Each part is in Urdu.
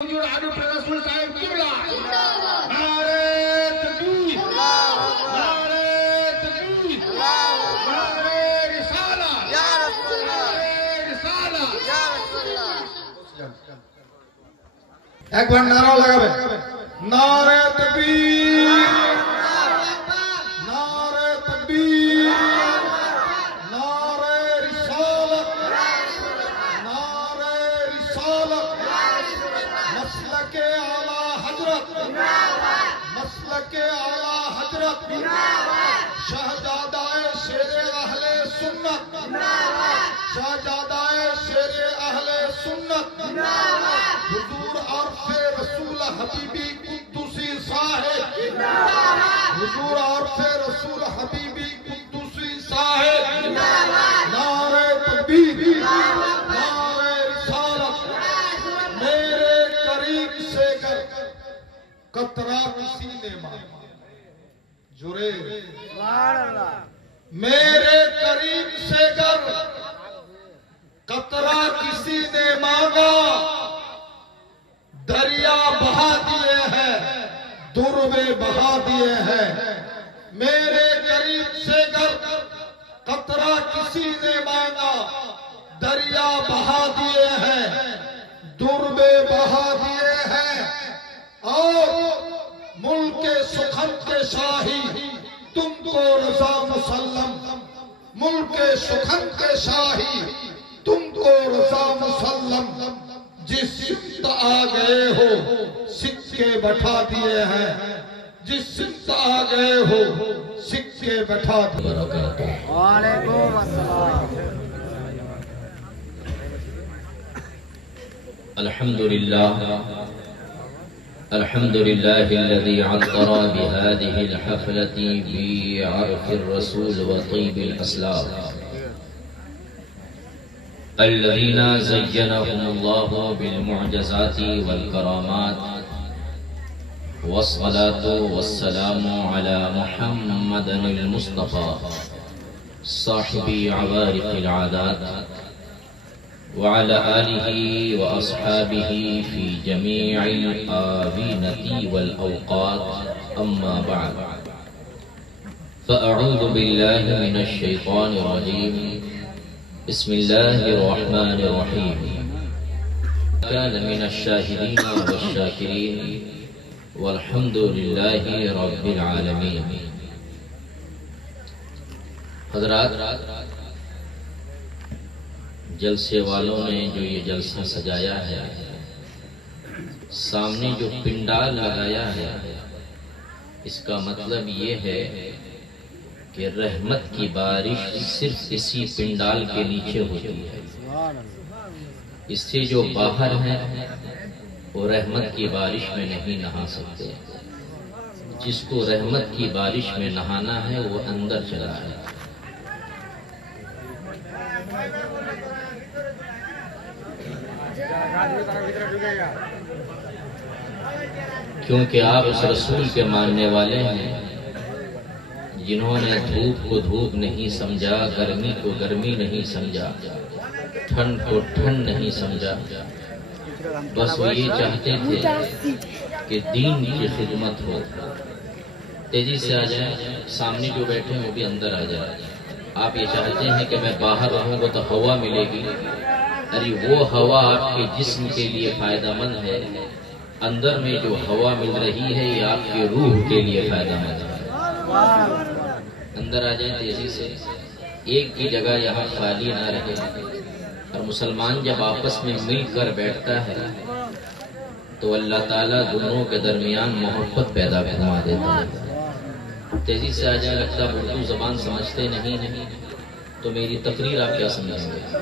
عنه رسول صاحب قبلہ نعرہ تکبیر نعرہ تکبیر نعرہ رسالہ یا رسول اللہ نعرہ رسالہ یا رسول اللہ ایک بار نعرہ لگا بے نعرہ تکبیر نعرہ تکبیر نعرہ رسالت نعرہ رسالت مسلک اعلی حضرت مسلک اعلی حضرت شہزادہ شیر اہل سنت شہزادہ شیر اہل سنت حضور عرف رسول حبیبی قدسی صاحب حضور عرف رسول حبیبی قدسی صاحب نعرہ تکبیر نعرہ رسالت میرے قریب سے گر قطرہ کسی نے مانگا جرے میرے قریب سے گر قطرہ کسی نے مانگا دریا بہا دیے ہیں دربے بہا دیے ہیں میرے قریب سے گر قطرہ کسی نے مانگا دریا بہا دیے ہیں دربے بہا دیے ہیں اور ملک سخن کے شاہی تم کو رضا مسلم ملک سخن کے شاہی تم کو رضا مسلم جس سمت آ گئے ہو سکے بٹھا دیے ہیں جس سمت آ گئے ہو سکے بٹھا دیے وعلیکم السلام الحمد لله الذي عطر بهذه الحفلة بعرف الرسول وطيب الأسلام الذين زينهم الله بالمعجزات والكرامات والصلاة والسلام على محمد المصطفى صاحب عوارق العادات وعلى آله وأصحابه في جميع الآوينة والأوقات أما بعد فأعوذ بالله من الشيطان الرجيم بسم الله الرحمن الرحيم كان من الشاهدين والشاكرين والحمد لله رب العالمين حضرات جلسے والوں نے جو یہ جلسہ سجایا ہے سامنے جو پنڈال لگایا ہے اس کا مطلب یہ ہے کہ رحمت کی بارش صرف اسی پنڈال کے نیچے ہوتی ہے اس سے جو باہر ہیں وہ رحمت کی بارش میں نہیں نہا سکتے جس کو رحمت کی بارش میں نہانا ہے وہ اندر چلا ہے کیونکہ آپ اس رسول کے ماننے والے ہیں جنہوں نے دھوپ کو دھوپ نہیں سمجھا گرمی کو گرمی نہیں سمجھا ٹھنڈ کو ٹھنڈ نہیں سمجھا بس وہ یہ چاہتے تھے کہ دین کی خدمت ہو تیزی سے آ جائیں سامنے جو بیٹھے ہیں وہ بھی اندر آ جائیں آپ یہ چاہتے ہیں کہ میں باہر رہوں گا تو ہوا ملے گی ارے وہ ہوا آپ کے جسم کے لیے فائدہ مند ہے اندر میں جو ہوا مل رہی ہے یہ آپ کے روح کے لیے فائدہ مند ہے اندر آ جائیں تیزی سے ایک کی جگہ یہاں خالی نہ رہے اور مسلمان جب آپس میں مل کر بیٹھتا ہے تو اللہ تعالیٰ دونوں کے درمیان محبت پیدا فرما دیتا ہے تیزی سے آ جائیں لگتا ہے اردو زبان سمجھتے نہیں تو میری تقریر آپ کیا سمجھیں گے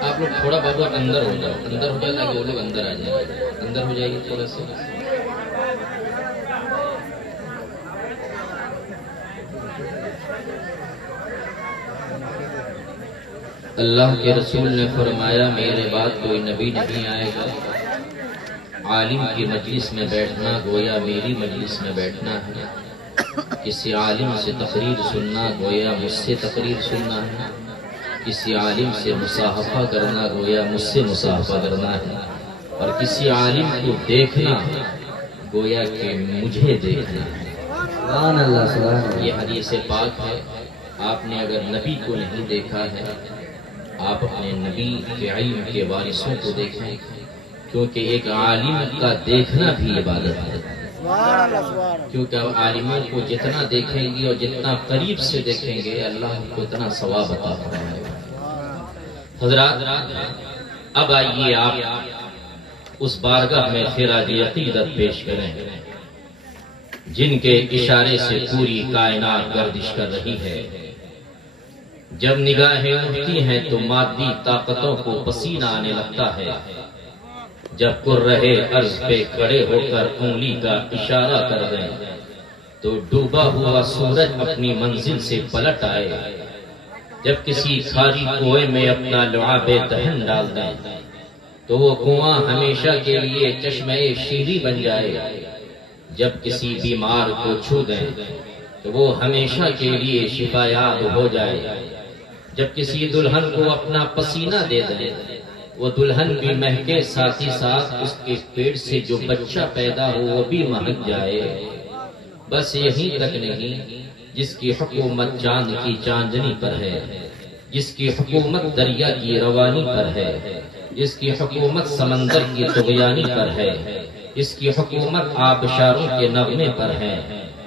آپ لوگ تھوڑا بہت اندر ہو جائے تاکہ وہ لوگ اندر آ جائیں اندر ہو جائیے تھوڑا سا اللہ کے رسول نے فرمایا میرے بعد کوئی نبی نہیں آئے گا عالم کی مجلس میں بیٹھنا گویا میری مجلس میں بیٹھنا ہے، کسی عالم سے تقریر سننا گویا مجھ سے تقریر سننا ہے، کسی عالم سے مصاحبہ کرنا گویا مجھ سے مصاحبہ کرنا ہے، اور کسی عالم کو دیکھنا گویا کہ مجھے دیکھنا ہے۔ سبحان اللہ سبحان اللہ۔ یہ حدیث پاک ہے۔ آپ نے اگر نبی کو نہیں دیکھا ہے، آپ اپنے نبی کے علم کے وارثوں کو دیکھیں، کیونکہ ایک عالم کا دیکھنا بھی عبادت ہے۔ سبحان اللہ سبحان اللہ۔ کیونکہ اب عالموں کو جتنا دیکھیں گے اور جتنا قریب سے دیکھیں گے اللہ کو اتنا ثواب عطا فرمائے گا۔ حضرات اب آئیے آپ اس بارگاہ میں خراج عقیدت پیش کریں جن کے اشارے سے پوری کائنات گردش کر رہی ہے۔ جب نگاہیں اٹھتی ہیں تو مادی طاقتوں کو پسینہ آنے لگتا ہے، جب کر رہے عرض پہ کھڑے ہو کر انگلی کا اشارہ کر دیں تو ڈوبا ہوا سورج اپنی منزل سے پلٹ آئے، جب کسی خالی کنویں میں اپنا لعاب دہن ڈال دیں تو وہ کنواں ہمیشہ کے لیے چشمہ شیری بن جائے، جب کسی بیمار کو چھو دیں تو وہ ہمیشہ کے لیے شفا یاب ہو جائے، جب کسی دلہن کو اپنا پسینہ دے دیں وہ دلہن بھی مہکے، ساتھ ہی ساتھ اس کے پیٹ سے جو بچہ پیدا ہو وہ بھی مہک جائے۔ بس یہی تک نہیں، جس کی حکومت چاند کی چاندنی پر ہے، جس کی حکومت دریا کی روانی پر ہے، جس کی حکومت سمندر کی طغیانی پر ہے، جس کی حکومت آبشاروں کے نغمے پر ہے،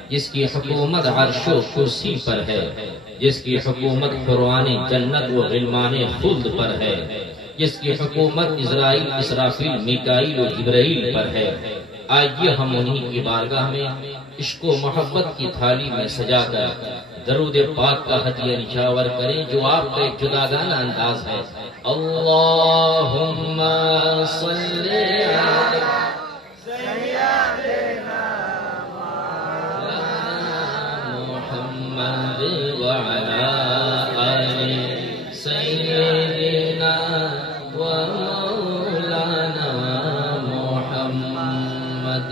جس کی حکومت عرش و کرسی پر ہے، جس کی حکومت قرآن جنت و غلمان خلد پر ہے، جس کی حکومت اسرائیل اسرافیل میکائیل و جبرائیل پر ہے۔ آئیے ہم انہی کی بارگاہ میں عشق و محبت کی تھالی میں سجا کر درود پاک کا ہدیہ نچھاور کریں جو آپ کا ایک جداگانہ انداز ہے۔ اللہم صلی علی محمد وعلی آل سیدنا و مولانا محمد۔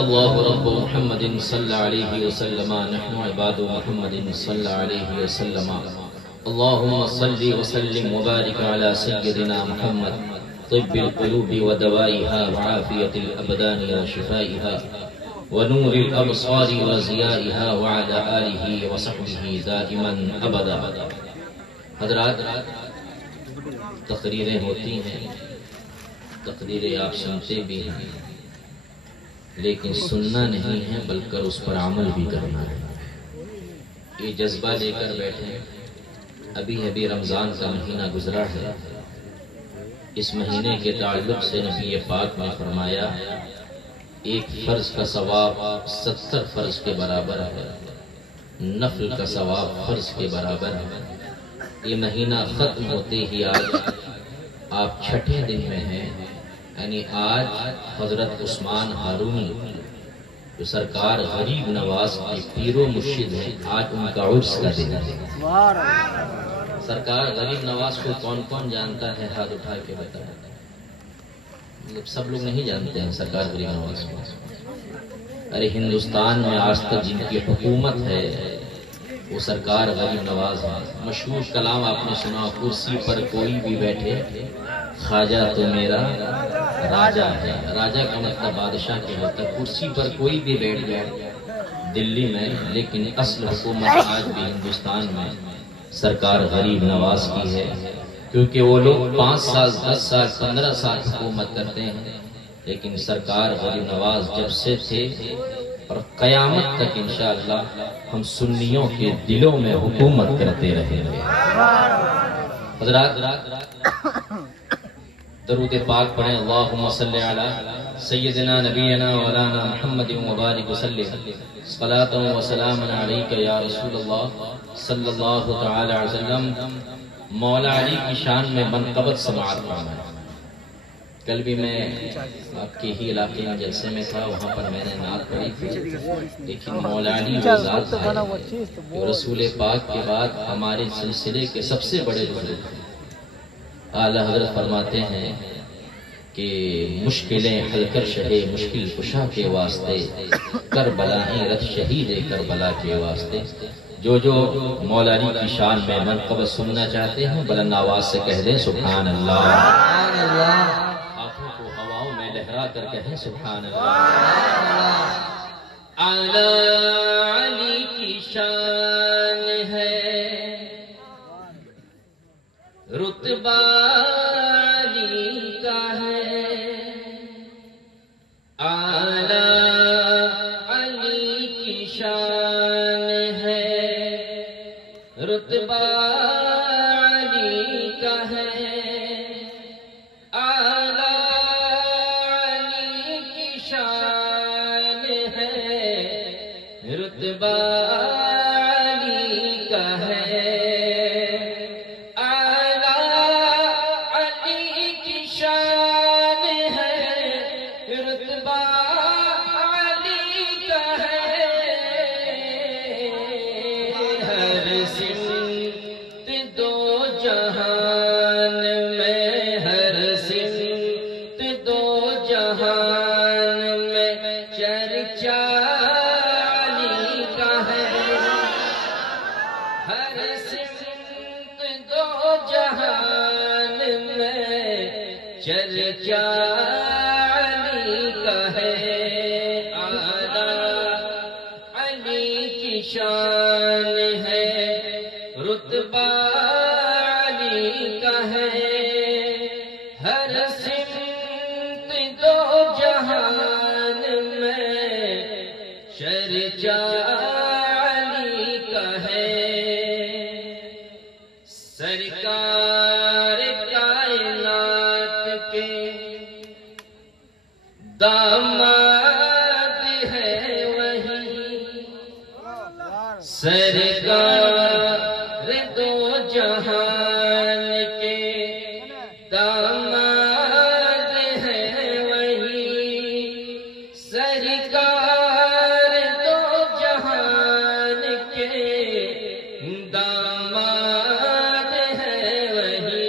اللہ رب محمد صلی علیہ وسلم نحن عباد محمد صلی علیہ وسلم اللہم صلی وسلم وبارک علی سیدنا محمد طب القلوب ودوائها وعافیت الابدان وشفائها ونور الابصار وضیائها وعلى آلہ وصحبہ دائما ابدا۔ حضرات تقریریں ہوتی ہیں، تقریریں آپ سنتے بھی ہیں، لیکن سننا نہیں ہے بلکہ اس پر عمل بھی کرنا ہے۔ یہ جذبہ لے کر بیٹھے، ابھی رمضان کا مہینہ گزرا ہے، اس مہینے کے تعلق سے نبی پاک نے فرمایا ایک فرض کا ثواب 70 فرض کے برابر ہے، نفل کا ثواب فرض کے برابر ہے۔ یہ مہینہ ختم ہوتے ہی آج آپ چھٹے دن میں ہیں، یعنی آج حضرت عثمان ہارونی جو سرکار غریب نواز کے پیر و مرشد ہیں، آج ان کا عرس کا دن ہے۔ سرکار غریب نواز کو کون کون جانتا ہے؟ ہاتھ اٹھا کے بتائیں۔ سب لوگ نہیں جانتے ہیں سرکار غریب نواز کو۔ ارے ہندوستان میں آج تک جن کی حکومت ہے وہ سرکار غریب نواز ہے۔ مشہور کلام آپ نے سنا، کرسی پر کوئی بھی بیٹھے خواجہ تو میرا راجہ ہے۔ راجہ کا مطلب بادشاہ کے ہوتا ہے۔ کرسی پر کوئی بھی بیٹھ جائے دلی میں، لیکن اصل حکومت آج بھی ہندوستان میں سرکار غریب نواز کی ہے، کیونکہ وہ لوگ 5 سال 10 سال 15 سال حکومت کرتے ہیں، لیکن سرکار غریب نواز جب سے تھے اور قیامت تک انشاءاللہ ہم سنیوں کے دلوں میں حکومت کرتے رہیں گے۔ حضرات درود پاک پڑھیں. اللہم صلی علی سیدنا نبینا مولانا محمد مبارک وسلم. صلاۃ و سلام علیک یا رسول اللہ صلی اللہ تعالی علیہ وسلم. مولا علی کی شان میں منقبت سماعت فرمائیں. کل بھی میں آپ کے ہی علاقے میں جلسے میں تھا، وہاں پر میں نے نعت پڑھی تھی. لیکن مولا علی وہ ذات ہے جو رسول پاک کے بعد ہمارے سلسلے کے سب سے بڑے بزرگ ہیں. اعلیٰ حضرت فرماتے ہیں کہ مشکلیں حل کر شہے مشکل کشا کے واسطے، کربلائیں رت شہید کربلا کے واسطے. جو مولا علی کی شان میں منقبت سننا چاہتے ہیں بلند آواز سے کہہ دیں سبحان اللہ. ہاتھوں کو ہواؤں میں لہرا کر کہیں سبحان اللہ. اعلیٰ علی کی شان ہے، رتبہ علی کا ہے. اعلیٰ علی کی شان ہے، رتبہ علی کا ہے. اعلیٰ علی کی شان ہے، رتبہ علی کا ہے. چرچا علی کا ہے. اعلیٰ علی کی شان ہے، رتبہ علی کا ہے. ہر سمت دو جہان میں چرچا علی کا ہے. سرکار داماد ہے وہی، سرکار دو جہان کے داماد ہے وہی. سرکار دو جہان کے داماد ہے وہی.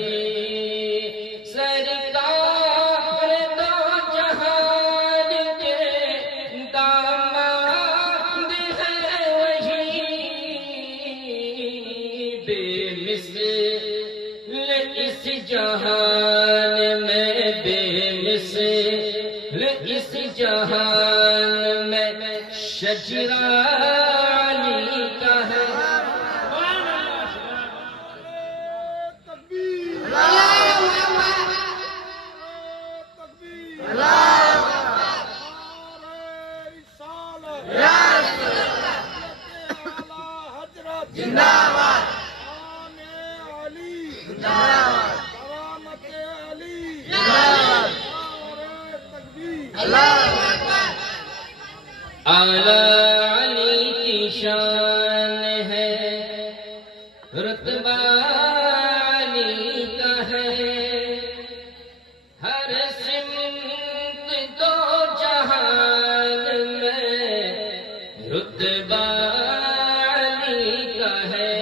سرکار دو جہان کے داماد ہے وہی. بے مثل اس جہان میں، بے مثل اس جہان میں شجرہ علی کا ہے. اعلیٰ علی کی شان ہے، رتبہ علی کا ہے. ہر سمت دو جہان میں رتبہ علی کا ہے.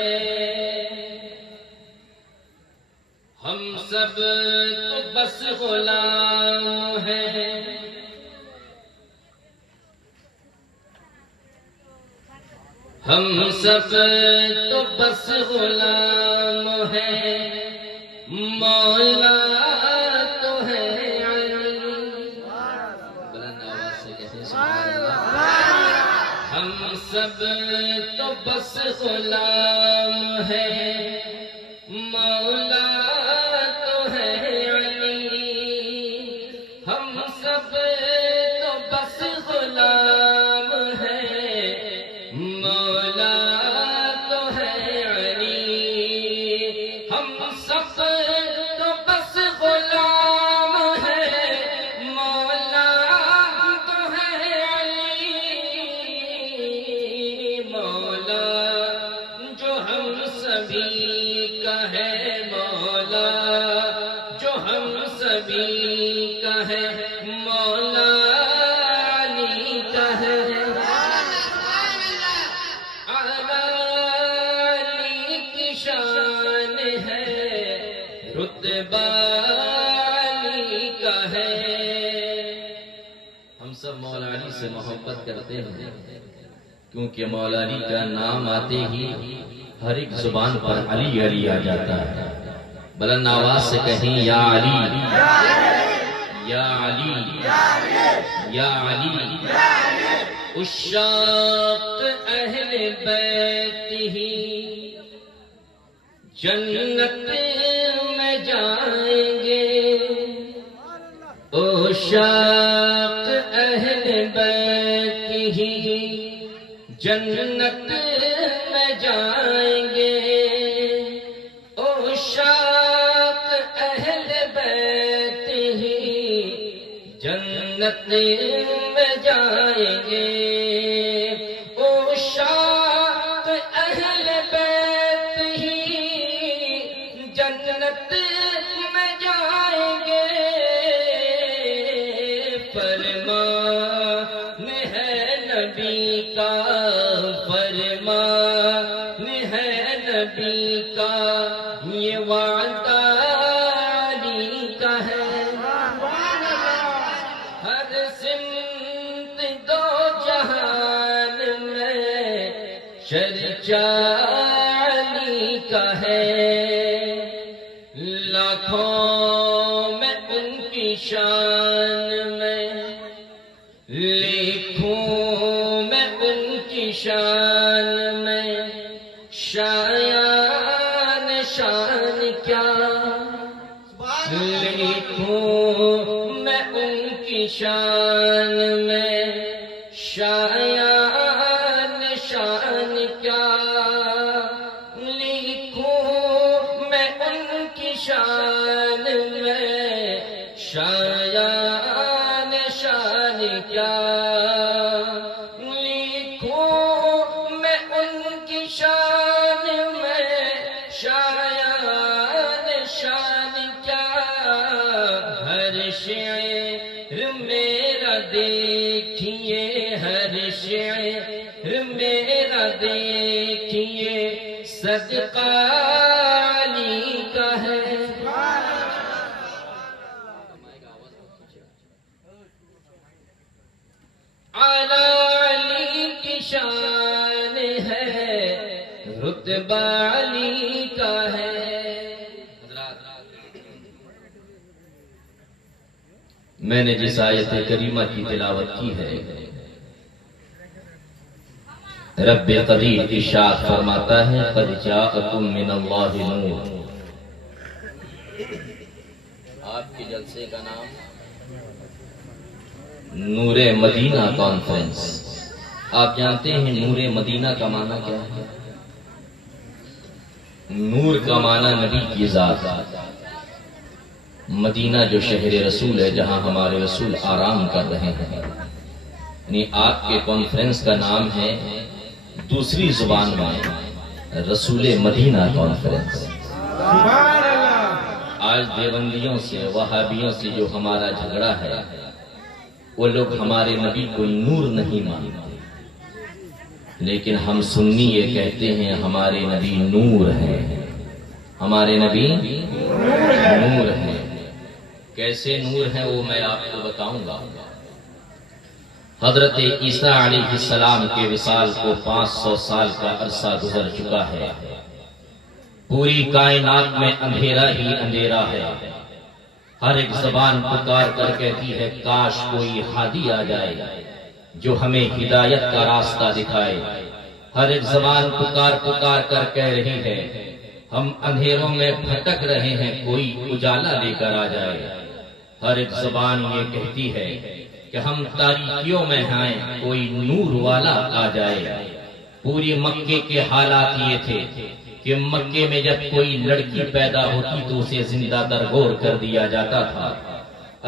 ہم سب تو بس غلام ہیں، ہم سب تو بس غلام ہیں. مولا تو ہے علی. بلند آواز سے کہتے ہیں سبحان اللہ. ہم سب تو بس غلام ہیں، مولا تو ہے علی. ہم سب تو بس غلام ہیں، مولا تو ہے علی. ہم سب تو بس غلام سبھی کا ہے مولا، جو ہم سبھی کا ہے مولا علی کا ہے، علی کی شان ہے، رتبہ علی کا ہے۔ ہم سب مولا علی سے محبت کرتے ہیں کیونکہ مولا علی کا نام آتے ہی ہر ایک زبان پر علی علی آ جاتا ہے۔ بلند آواز سے کہیں یا علی یا علی یا علی۔ عشاق اہل بیت ہی جنت میں جائیں گے، عشاق اہل بیت ہی جنت میں جائیں گے، عشاق اہل بیت ہی جنت میں جائیں گے، عشاق اہل بیت ہی جنت میں جائیں گے، فرمان ہے نبی کا، فرمان ہے نبی کا، یہ وعدہ علی کا ہے، ہر سمت دو جہان میں چرچا علی کا ہے، لاکھوں میں ان کی شان میں لکھوں میں ان کی شان میں، شایان شان کیا لکھوں میں ان کی شان میں، شایان شان کیا لکھوں میں ان کی شان میں، شایان شان کیا لکھوں میں ان کی شان میں، شایان شان کیا، ہر شعر میرا دیکھیے، ہر شعر میرا دیکھیے، صدقہ علی کا ہے، علی کی شان ہے، رتبہ علی کا ہے۔ میں نے جس آیت کریمہ کی تلاوت کی ہے، رب قدیر ارشاد فرماتا ہے قد جاءکم من اللہ نور۔ آپ کے جلسے کا نام نور مدینہ کانفرنس۔ آپ جانتے ہیں نور مدینہ کا معنی کیا ہے؟ نور کا معنی نبی کی ذات، مدینہ جو شہر رسول ہے جہاں ہمارے رسول آرام کر رہے ہیں، یعنی آپ کے کانفرنس کا نام ہے دوسری زبان میں رسول مدینہ کانفرنس۔ آج دیوبندیوں سے وہابیوں سے جو ہمارا جھگڑا ہے، وہ لوگ ہمارے نبی کو نور نہیں مانتے، لیکن ہم سنی یہ کہتے ہیں ہمارے نبی نور ہیں، ہمارے نبی نور ہیں۔ کیسے نور ہیں وہ میں آپ کو بتاؤں گا۔ حضرت عیسیٰ علیہ السلام کے وصال کو 500 سال کا عرصہ گزر چکا ہے، پوری کائنات میں اندھیرا ہی اندھیرا ہے، ہر ایک زبان پکار کر کہتی ہے کاش کوئی ہادی آ جائے جو ہمیں ہدایت کا راستہ دکھائے، ہر ایک زبان پکار پکار کر کہہ رہی ہے ہم اندھیروں میں بھٹک رہے ہیں، کوئی اجالا لے کر آ جائے، ہر ایک زبان یہ کہتی ہے کہ ہم تاریکیوں میں ہیں، کوئی نور والا آ جائے۔ پوری مکے کے حالات یہ تھے کہ مکے میں جب کوئی لڑکی پیدا ہوتی تو اسے زندہ درگور کر دیا جاتا تھا،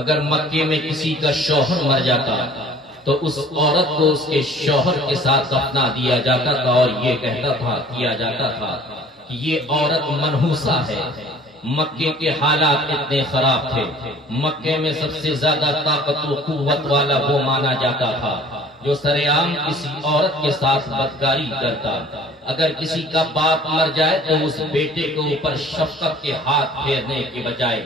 اگر مکے میں کسی کا شوہر مر جاتا تو اس عورت کو اس کے شوہر کے ساتھ دفنا دیا جاتا تھا، اور یہ کیا جاتا تھا یہ عورت منحوسہ ہے۔ مکے کے حالات اتنے خراب تھے، مکے میں سب سے زیادہ طاقت و قوت والا وہ مانا جاتا تھا جو سرعام کسی عورت کے ساتھ بدکاری کرتا۔ اگر کسی کا باپ مر جائے تو اس بیٹے کے اوپر شفقت کے ہاتھ پھیرنے کے بجائے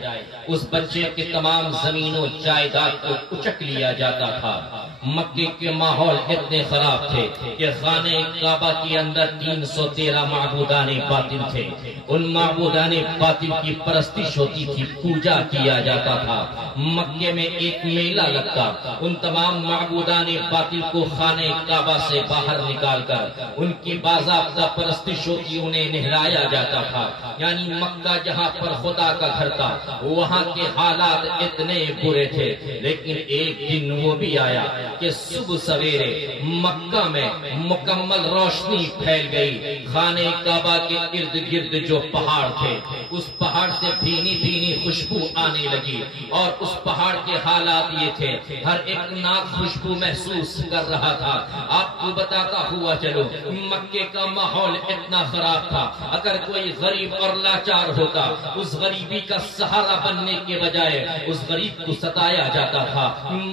اس بچے کے تمام زمین و جائیداد کو اچک لیا جاتا تھا۔ مکے کے ماحول اتنے خراب تھے کہ خانہ کعبہ کے اندر 313 معبودان باطل تھے۔ ان معبودان باطل کی پرستش ہوتی تھی، پوجا کیا جاتا تھا۔ مکے میں ایک میلہ لگتا، ان تمام معبودان باطل کو خانہ کعبہ سے باہر نکال کر ان کی باضابطہ پرستش ہوتی، انہیں نہلایا جاتا تھا۔ یعنی مکہ جہاں پر خدا کا گھر تھا وہاں کے حالات اتنے برے تھے، لیکن ایک دن وہ بھی آیا کہ صبح سویرے مکہ میں مکمل روشنی پھیل گئی۔ خانہ کعبہ کے ارد گرد جو پہاڑ تھے اس پہاڑ سے بھینی بھینی خوشبو آنے لگی، اور اس پہاڑ کے حالات یہ تھے، ہر ایک ناک خوشبو محسوس کر رہا تھا۔ آپ کو بتاتا ہوا چلو، مکے کا ماحول اتنا خراب تھا، اگر کوئی غریب اور لاچار ہوتا اس غریبی کا سہارا بننے کے بجائے اس غریب کو ستایا جاتا تھا،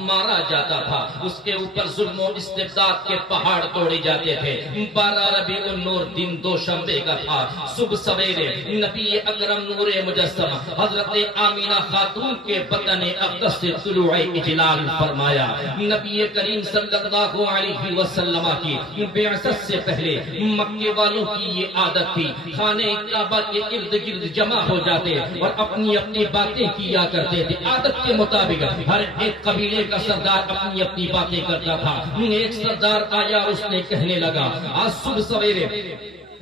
مارا جاتا تھا، اس کے اوپر ظلم و استبداد کے پہاڑ توڑے جاتے تھے۔ 12 ربیع النور دن دوشنبے کا تھا۔ صبح سویرے نبی اکرم نور مجسم حضرت آمینہ خاتون کے بطن اقدس سے طلوع اجلال فرمایا۔ نبی کریم صلی اللہ علیہ وسلم کی بعثت سے پہلے مکے والوں کی یہ عادت تھی، خانہ کعبہ کے ارد گرد جمع ہو جاتے اور اپنی اپنی باتیں کیا کرتے تھے۔ عادت کے مطابق ہر ایک قبیلے کا سردار اپنی اپنی باتیں کرتا تھا۔ ایک سردار آیا، اس نے کہنے لگا، آج صبح سویرے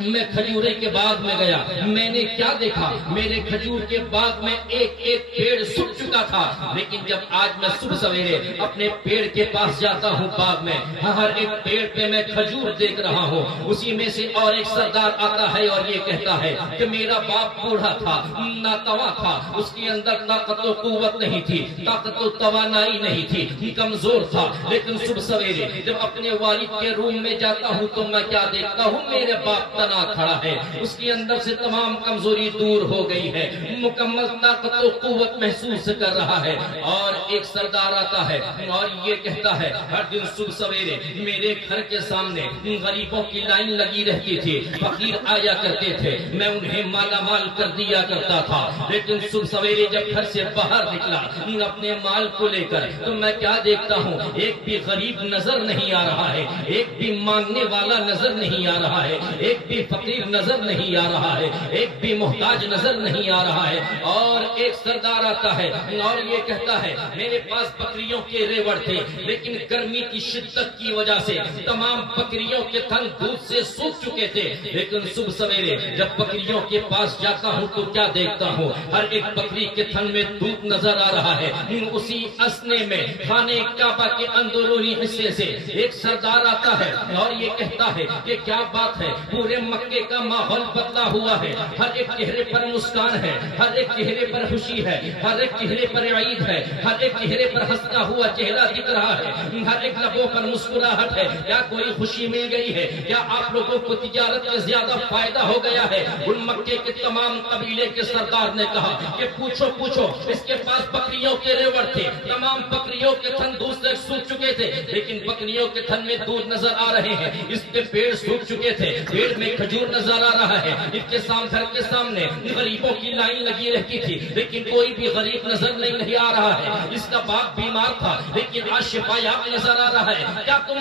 میں کھجورے کے باغ میں گیا، میں نے کیا دیکھا، میرے کھجور کے باغ میں ایک ایک پیڑ سوکھ چکا تھا، لیکن جب آج میں صبح سویرے اپنے پیڑ کے پاس جاتا ہوں باغ میں، ہر ایک پیڑ پہ میں کھجور دیکھ رہا ہوں۔ اسی میں سے اور ایک سردار آتا ہے اور یہ کہتا ہے کہ میرا باپ بوڑھا تھا، ناتواں تھا، اس کے اندر طاقت و قوت نہیں تھی، طاقت و توانائی نہیں تھی، کمزور تھا، لیکن صبح سویرے جب اپنے والد کے روم میں جاتا ہوں تو میں کیا دیکھتا ہوں، میرے باپ کھڑا ہے، اس کے اندر سے تمام کمزوری دور ہو گئی ہے، مکمل طاقت و قوت محسوس کر رہا ہے۔ اور ایک سردار آتا ہے اور یہ کہتا ہے، ہر دن صبح سویرے میرے گھر کے سامنے غریبوں کی لائن لگی رہتی تھی، فقیر آیا کرتے تھے، میں انہیں مالا مال کر دیا کرتا تھا، لیکن صبح سویرے جب گھر سے باہر نکلا اپنے مال کو لے کر تو میں کیا دیکھتا ہوں، ایک بھی غریب نظر نہیں آ رہا ہے، ایک بھی مانگنے والا نظر نہیں آ رہا ہے، ایک بھی فقیر نظر نہیں آ رہا ہے، ایک بھی محتاج نظر نہیں آ رہا ہے۔ اور ایک سردار آتا ہے اور یہ کہتا ہے، میرے پاس بکریوں کے ریوڑ تھے، لیکن گرمی کی شدت کی وجہ سے تمام بکریوں کے تھن دودھ سے سوکھ چکے تھے، لیکن صبح سویرے جب بکریوں کے پاس جاتا ہوں تو کیا دیکھتا ہوں، ہر ایک بکری کے تھن میں دودھ نظر آ رہا ہے۔ اسی اسنے میں خانہ کعبہ کے اندرونی حصے سے ایک سردار آتا ہے اور یہ کہتا ہے کہ کیا بات ہے، پورے مکے کا ماحول بدلا ہوا ہے، ہر ایک چہرے پر مسکان ہے، ہر ایک چہرے پر خوشی ہے، ہر ایک چہرے پر عید ہے، ہر ایک چہرے پر ہنستا ہوا چہرہ دکھ رہا ہے، ہر ایک لبوں پر مسکراہٹ ہے، کیا کوئی خوشی مل گئی ہے، کیا آپ لوگوں کو تجارت کا زیادہ فائدہ ہو گیا ہے؟ ان مکے کے تمام قبیلے کے سردار نے کہا کہ پوچھو پوچھو، اس کے پاس بکریوں کے ریوڑ تھے، تمام بکریوں کے تھن دودھ سے سوکھ چکے تھے، لیکن بکریوں کے تھن میں دودھ نظر آ رہے ہیں، اس کے پیڑ سوکھ چکے تھے، پیڑ میں کھجور نظر آ رہا ہے، ان کے گھر کے سامنے غریبوں کی لائن لگی رہتی تھی، لیکن کوئی بھی غریب نظر نہیں آ رہا ہے، اس کا باپ بیمار تھا لیکن آج شفا یاب نظر آ رہا ہے۔ کیا تم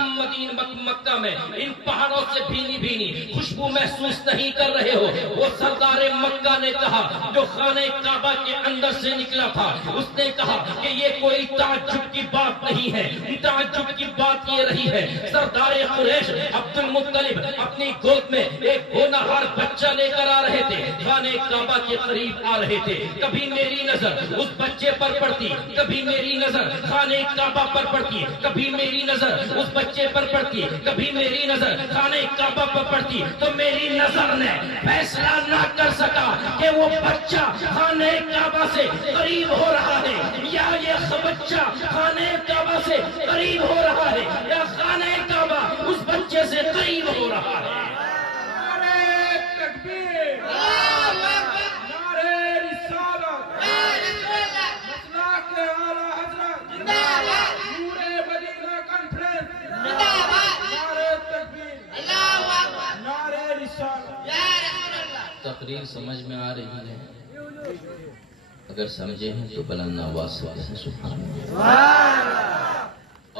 مکہ میں ان پہاڑوں سے بھینی بھینی خوشبو محسوس نہیں کر رہے ہو؟ وہ سردار مکہ نے کہا جو خانہ کعبہ کے اندر سے نکلا تھا، اس نے کہا کہ یہ کوئی تعجب کی بات نہیں ہے، تعجب کی بات یہ رہی ہے، سردار قریش عبد المطلب اپنی گود میں ایک ہونہار بچہ لے کر آ رہے تھے، خانہ کعبہ کے قریب آ رہے تھے، کبھی میری نظر اس بچے پر پڑتی، کبھی میری نظر خانہ کعبہ پر پڑتی، کبھی میری نظر اس بچے پر پڑتی، کبھی میری نظر خانہ کعبہ پر پڑتی، تو میری نظر نے فیصلہ نہ کر سکا کہ وہ بچہ خانہ کعبہ سے قریب ہو رہا ہے یا یہ بچہ خانہ کعبہ سے قریب ہو رہا ہے یا خانہ کعبہ اس بچے سے قریب ہو رہا ہے۔ تقریر سمجھ میں آ رہی ہے؟ اگر سمجھے ہیں تو بلند آواز سے کہیں سبحان اللہ،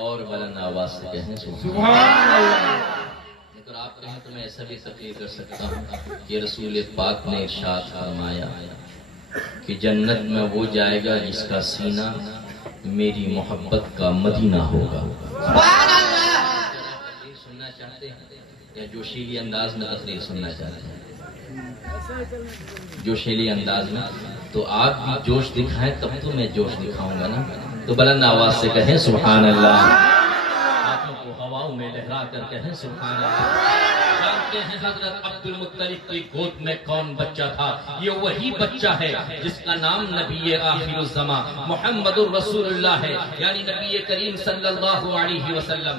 اور بلند آواز سے کہیں سبحان اللہ۔ اگر آپ کہیں تو میں ایسا بھی تقریر کر سکتا ہوں کہ رسول پاک نے ارشاد فرمایا کہ جنت میں وہ جائے گا جس کا سینہ میری محبت کا مدینہ ہوگا۔ سبحان اللہ۔ تقریر سننا چاہتے ہیں یا جوشیلی انداز میں تقریر سننا چاہتے ہیں؟ جوشیلی انداز میں، تو آپ بھی جوش دکھائیں تب تو میں جوش دکھاؤں گا نا، تو بلند آواز سے کہیں سبحان اللہ، ہاتھوں کو ہواؤں میں لہرا کر کہیں سبحان اللہ۔ جانتے ہیں حضرت عبد المطلب کی گود میں کون بچہ تھا؟ یہ وہی بچہ ہے جس کا نام نبی آخر الزماں محمد الرسول اللہ ہے، یعنی نبی کریم صلی اللہ علیہ وسلم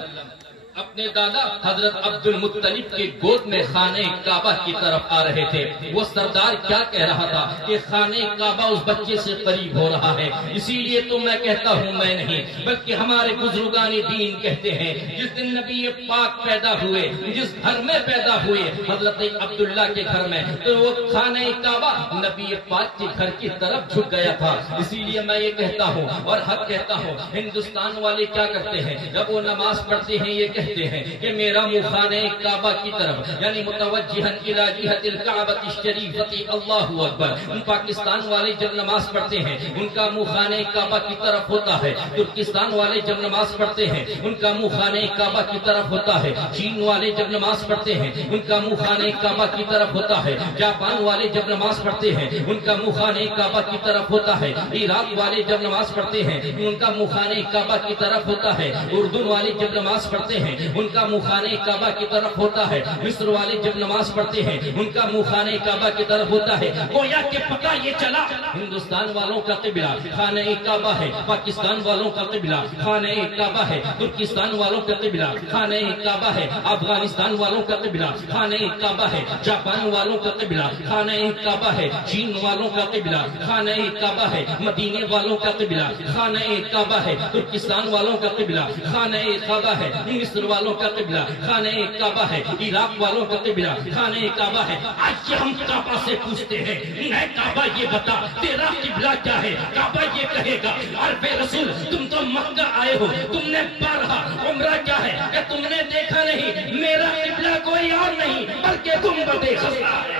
اپنے دادا حضرت عبد المطلب کے گود میں خانہ کعبہ کی طرف آ رہے تھے۔ وہ سردار کیا کہہ رہا تھا کہ خانہ کعبہ اس بچے سے قریب ہو رہا ہے، اسی لیے تو میں کہتا ہوں میں نہیں بلکہ ہمارے بزرگان دین کہتے ہیں جس دن نبی پاک پیدا ہوئے، جس گھر میں پیدا ہوئے حضرت عبداللہ کے گھر میں، تو وہ خانہ کعبہ نبی پاک کے گھر کی طرف جھک گیا تھا۔ اسی لیے میں یہ کہتا ہوں اور حق کہتا ہوں، ہندوستان والے کیا کرتے ہیں جب وہ نماز پڑھتے ہیں یہ کہتے ہیں کہ میرا منہ خانہ کعبہ کی طرف، یعنی متوجہن الی جہت الکعبہ الشریفۃ اللہ اکبر۔ پاکستان والے جب نماز پڑھتے ہیں ان کا منہ خانہ کعبہ کی طرف ہوتا ہے، ترکستان والے جب نماز پڑھتے ہیں ان کا منہ خانہ کعبہ کی طرف ہوتا ہے، چین والے جب نماز پڑھتے ہیں ان کا منہ خانہ کعبہ کی طرف ہوتا ہے، جاپان والے جب نماز پڑھتے ہیں ان کا منہ خانہ کعبہ کی طرف ہوتا ہے، عراق والے جب نماز پڑھتے ہیں ان کا منہ خانہ کعبہ کی طرف ہوتا ہے، اردن والے جب نماز پڑھتے ہیں ان کا منہ خانہ کعبہ کی طرف ہوتا ہے، مصر والے جب نماز پڑھتے ہیں ان کا منہ خانہ کعبہ کی طرف ہوتا ہے۔ گویا کہ پتہ یہ چلا ہندوستان والوں کا قبلہ خانہ کعبہ ہے، پاکستان والوں کا قبلہ خانہ کعبہ ہے، ترکستان والوں کا قبلہ خانہ کعبہ ہے، افغانستان والوں کا قبلہ خانہ کعبہ ہے، جاپان والوں کا قبلہ خانہ کعبہ ہے، چین والوں کا قبلہ خانہ کعبہ ہے، مدینے والوں کا قبلہ خانہ کعبہ ہے، ترکستان والوں کا قبلہ خانہ کعبہ ہے، مصر والوں کا قبلہ خانہ کعبہ ہے، عراق والوں کا قبلہ خانہ کعبہ ہے۔ آج ہم کعبہ سے پوچھتے ہیں اے کعبہ یہ بتا تیرا قبلہ کیا ہے؟ کعبہ یہ کہے گا عرب رسول تم تو مکہ آئے ہو، تم نے بارہا عمرہ کیا ہے کہ تم نے دیکھا نہیں، میرا قبلہ کوئی اور نہیں بلکہ گنبد خضرا ہے۔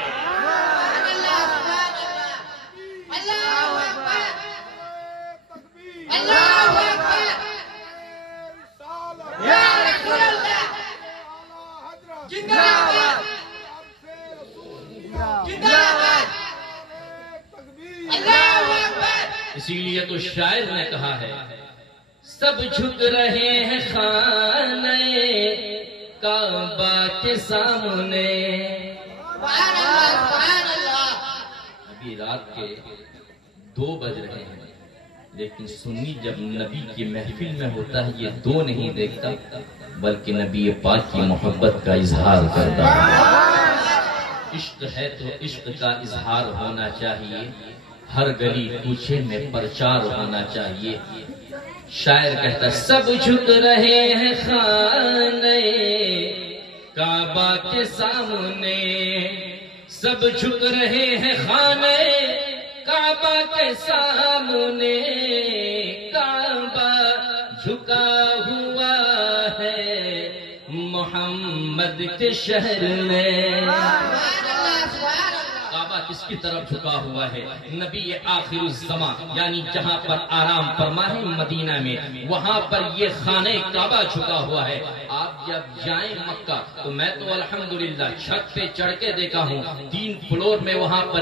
اللہ اکبر، یا رسول اللہ، زندہ باد، زندہ باد، اللہ اکبر۔ اسی لیے تو شاعر نے کہا ہے سب جھک رہے ہیں خانہ کعبہ کے سامنے۔ سبحان اللہ، سبحان اللہ۔ ابھی رات کے 2 بج رہے ہیں لیکن سنی جب نبی کی محفل میں ہوتا ہے یہ 2 نہیں دیکھتا بلکہ نبی پاک کی محبت کا اظہار کرتا ہے۔ عشق ہے تو عشق کا اظہار ہونا چاہیے، ہر گلی کوچے میں پرچار ہونا چاہیے۔ شاعر کہتا ہے سب جھک رہے ہیں خانہ کعبہ کے سامنے، سب جھک رہے ہیں خانہ کعبہ کے سامنے، کعبہ جھکا ہوا ہے محمد کے شہر میں۔ کعبہ کس کی طرف جھکا ہوا ہے؟ نبی آخر الزماں یعنی جہاں پر آرام فرما ہے مدینہ میں، وہاں پر یہ خانہ کعبہ جھکا ہوا ہے۔ آپ جب جائیں مکہ تو میں تو الحمدللہ چھت پہ چڑھ کے دیکھا ہوں 3 فلور میں وہاں پر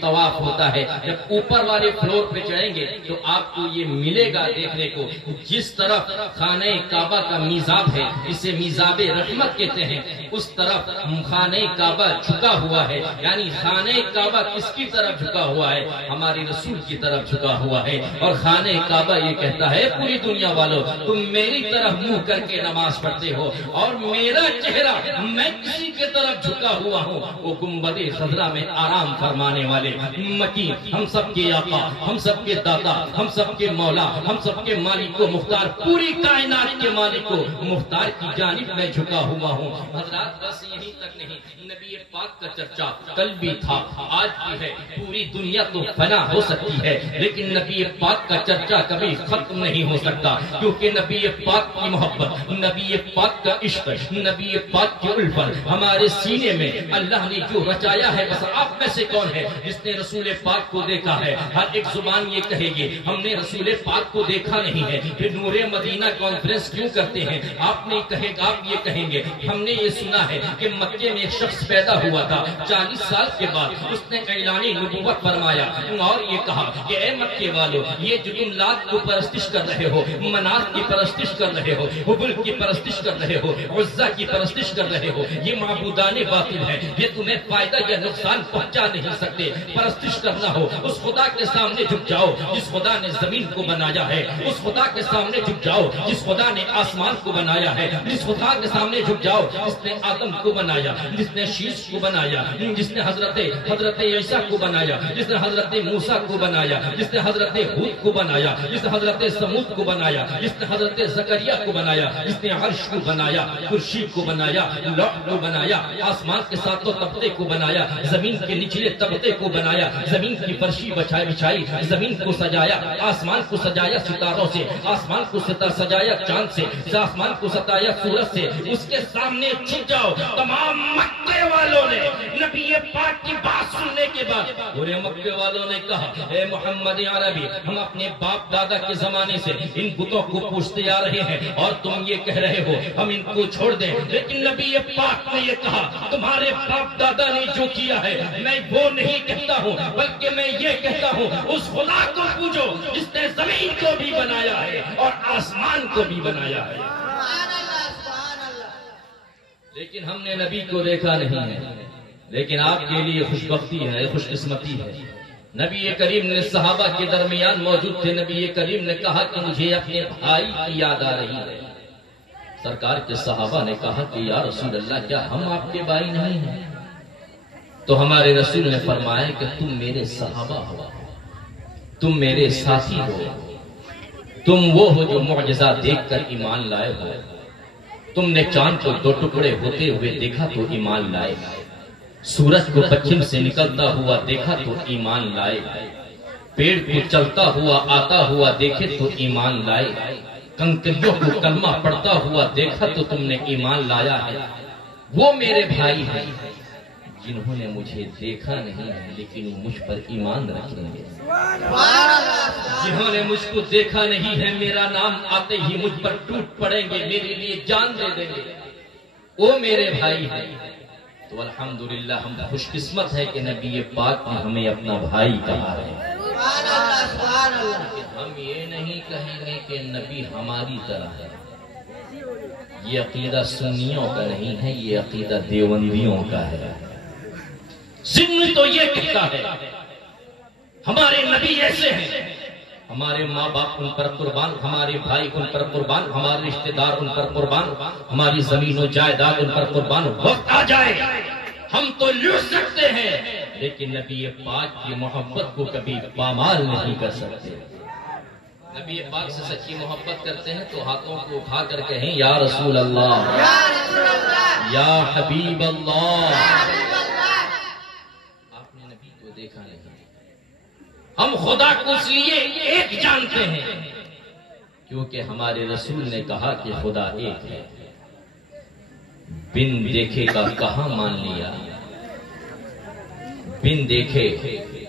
طواف ہوتا ہے۔ جب اوپر والے فلور پہ چڑھیں گے تو آپ کو یہ ملے گا دیکھنے کو جس طرف خانہ کعبہ کا میزاب ہے، اسے میزاب رحمت کہتے ہیں، اس طرف خانہ کعبہ جھکا ہوا ہے۔ یعنی خانہ کعبہ کس کی طرف جھکا ہوا ہے؟ ہمارے رسول کی طرف جھکا ہوا ہے۔ اور خانہ کعبہ یہ کہتا ہے پوری دنیا والوں تم میری طرف منہ کر کے نماز پڑھتے ہو ہو، اور میرا چہرہ میں کسی کی طرف جھکا ہوا ہوں، وہ گنبد خضرا میں آرام فرمانے والے مکی، ہم سب کے آقا، ہم سب کے داتا، ہم سب کے مولا، ہم سب کے مالک و مختار، پوری کائنات کے مالک و مختار کی جانب میں جھکا ہوا ہوں۔ حضرات بس یہیں تک نہیں، نبی پاک کا چرچا کل بھی تھا، آج بھی ہے، پوری دنیا تو فنا ہو سکتی ہے لیکن نبی پاک کا چرچا کبھی ختم نہیں ہو سکتا، کیونکہ نبی پاک کی محبت، نبی پاک کا عشق، نبی پاک کی الفت ہمارے سینے میں اللہ نے جو رچایا ہے۔ بس آپ میں سے کون ہے جس نے رسول پاک کو دیکھا ہے؟ ہر ایک زبان یہ کہے گی ہم نے رسول پاک کو دیکھا نہیں ہے، پھر نور مدینہ کانفرنس کیوں کرتے ہیں؟ آپ نے کہے گا، آپ یہ کہیں گے ہم نے یہ سنا ہے کہ مکے میں ایک شخص پیدا ہوا تھا، 40 سال کے بعد اس نے اعلان نبوت فرمایا اور یہ کہا کہ اے مکے والو، یہ جو تم لات کو پرستش کر رہے ہو، منات کی پرستش کر رہے ہو، حبل کی پرستش کر رہے ہو، عزا کی پرستش کر رہے ہو، یہ معبودان باطل ہے، یہ تمہیں فائدہ یا نقصان پہنچا نہیں سکتے۔ پرستش کرنا ہو اس خدا کے سامنے جھک جاؤ جس خدا نے زمین کو بنایا ہے، اس خدا کے سامنے جھک جاؤ جس خدا نے آسمان کو بنایا ہے، جس خدا کے سامنے جھک جاؤ جس نے آدم کو بنایا، جس نے شیش کو بنایا، جس نے حضرت عیسیٰ کو بنایا، جس نے حضرت موسیٰ کو بنایا، جس نے حضرت ہود کو بنایا، جس نے حضرت سمود کو بنایا، جس نے حضرت زکریا کو بنایا، جس نے عرش کو بنایا، کرسی کو بنایا، لوح کو بنایا، آسمان کے ساتوں طبقے کو بنایا، زمین کے نچلے طبقے کو بنایا، زمین کی فرشی بچھائی، زمین کو سجایا، آسمان کو سجایا ستاروں سے، آسمان کو سجایا چاند سے، آسمان کو ستایا سورج سے۔ اس کے سامنے چھپ جاؤ۔ تمام مکے والوں نے نبی پاک کی بات سننے کے بعد پورے مکے والوں نے کہا اے محمد عربی، ہم اپنے باپ دادا کے زمانے سے ان بتوں کو پوچھتے آ رہے ہیں اور تم یہ کہہ رہے ہو ہم ان کو چھوڑ دیں، لیکن نبی پاک نے یہ کہا تمہارے باپ دادا نے جو کیا ہے میں وہ نہیں کہتا ہوں، بلکہ میں یہ کہتا ہوں اس خدا کو پوجو جس نے زمین کو بھی بنایا ہے اور آسمان کو بھی بنایا ہے۔ لیکن ہم نے نبی کو دیکھا نہیں ہے، لیکن آپ کے لیے خوش بختی ہے، خوش قسمتی ہے۔ نبی کریم نے صحابہ کے درمیان موجود تھے، نبی کریم نے کہا کہ مجھے اپنے بھائی کی یاد آ رہی ہے۔ سرکار کے صحابہ نے کہا کہ یا رسول اللہ کیا ہم آپ کے بھائی نہیں ہیں؟ تو ہمارے رسول نے فرمایا کہ تم میرے صحابہ ہو، تم میرے ساتھی ہو، تم وہ ہو جو معجزہ دیکھ کر ایمان لائے ہو، تم نے چاند کو 2 ٹکڑے ہوتے ہوئے دیکھا تو ایمان لائے، سورج کو پچھم سے نکلتا ہوا دیکھا تو ایمان لائے، پیڑ کو چلتا ہوا آتا ہوا دیکھے تو ایمان لائے، کنکریوں کو کلمہ پڑھتا ہوا دیکھا تو تم نے ایمان لایا ہے۔ وہ میرے بھائی ہیں جنہوں نے مجھے دیکھا نہیں ہے لیکن مجھ پر ایمان رکھیں گے، جنہوں نے مجھ کو دیکھا نہیں ہے میرا نام آتے ہی مجھ پر ٹوٹ پڑیں گے، میرے لیے جان دے دیں گے، وہ میرے بھائی ہیں۔ تو الحمدللہ ہم خوش قسمت ہے کہ نبی پاک نے ہمیں اپنا بھائی کہا ہے۔ ہم یہ نہیں کہیں گے کہ نبی ہماری طرح ہے، یہ عقیدہ سنیوں کا نہیں ہے، یہ عقیدہ دیوبندیوں کا ہے۔ سن تو یہ کہتا ہے ہمارے نبی ایسے ہیں، ہمارے ماں باپ ان پر قربان، ہمارے بھائی ان پر قربان، ہمارے رشتہ دار ان پر قربان، ہماری زمین و جائیداد ان پر قربان۔ وقت آ جائے ہم تو لوٹ سکتے ہیں لیکن نبی پاک کی محبت کو کبھی پامال نہیں کر سکتے۔ نبی پاک سے سچی محبت کرتے ہیں تو ہاتھوں کو اٹھا کر کہیں یا رسول اللہ، یا حبیب اللہ۔ آپ نے نبی کو دیکھا نہیں، ہم خدا کو اس لیے ایک جانتے ہیں کیونکہ ہمارے رسول نے کہا کہ خدا ایک ہے۔ بن دیکھے کا کہاں مان لیا، بن دیکھے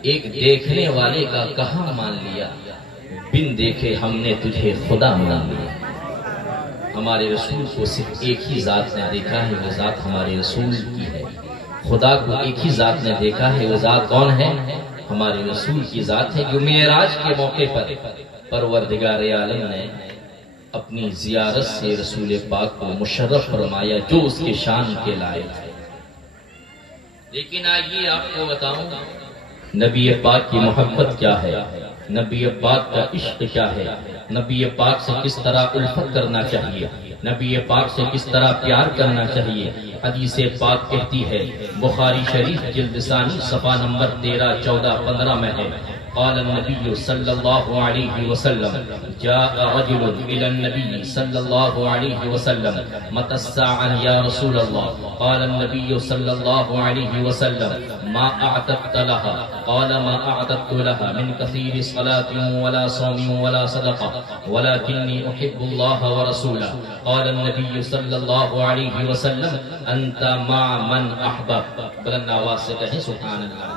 ایک دیکھنے والے کا کہاں مان لیا، بن دیکھے ہم نے تجھے خدا مان لیا۔ ہمارے رسول کو صرف ایک ہی ذات نے دیکھا ہے، وہ ذات ہمارے رسول کی ہے۔ خدا کو ایک ہی ذات نے دیکھا ہے، وہ ذات کون ہے؟ ہمارے رسول کی ذات ہے، جو معراج کے موقع پر پروردگار عالم نے اپنی زیارت سے رسول پاک کو مشرف فرمایا، جو اس کے شان کے لائق ہے۔ لیکن آئیے آپ کو بتاؤں نبی پاک کی محبت کیا ہے، نبی پاک کا عشق کیا ہے، نبی پاک سے کس طرح الفت کرنا چاہیے، نبی پاک سے کس طرح پیار کرنا چاہیے. حدیث پاک کہتی ہے، بخاری شریف جلد ثانی صفحہ نمبر 13، 14، 15 میں ہے، قال النبی صلی اللہ علیہ وسلم، جاء رجل الى النبی صلی اللہ علیہ وسلم، متى الساعة یا رسول اللہ؟ قال النبی صلی اللہ علیہ وسلم، ما اعتدت لها؟ قال ما اعتدت لها من كثير صلاة ولا صوم ولا صدقة ولكني احب الله ورسوله. قال النبی صلی اللہ علیہ وسلم، انت مع من احببت. بلند آواز سے کہیں سبحان اللہ.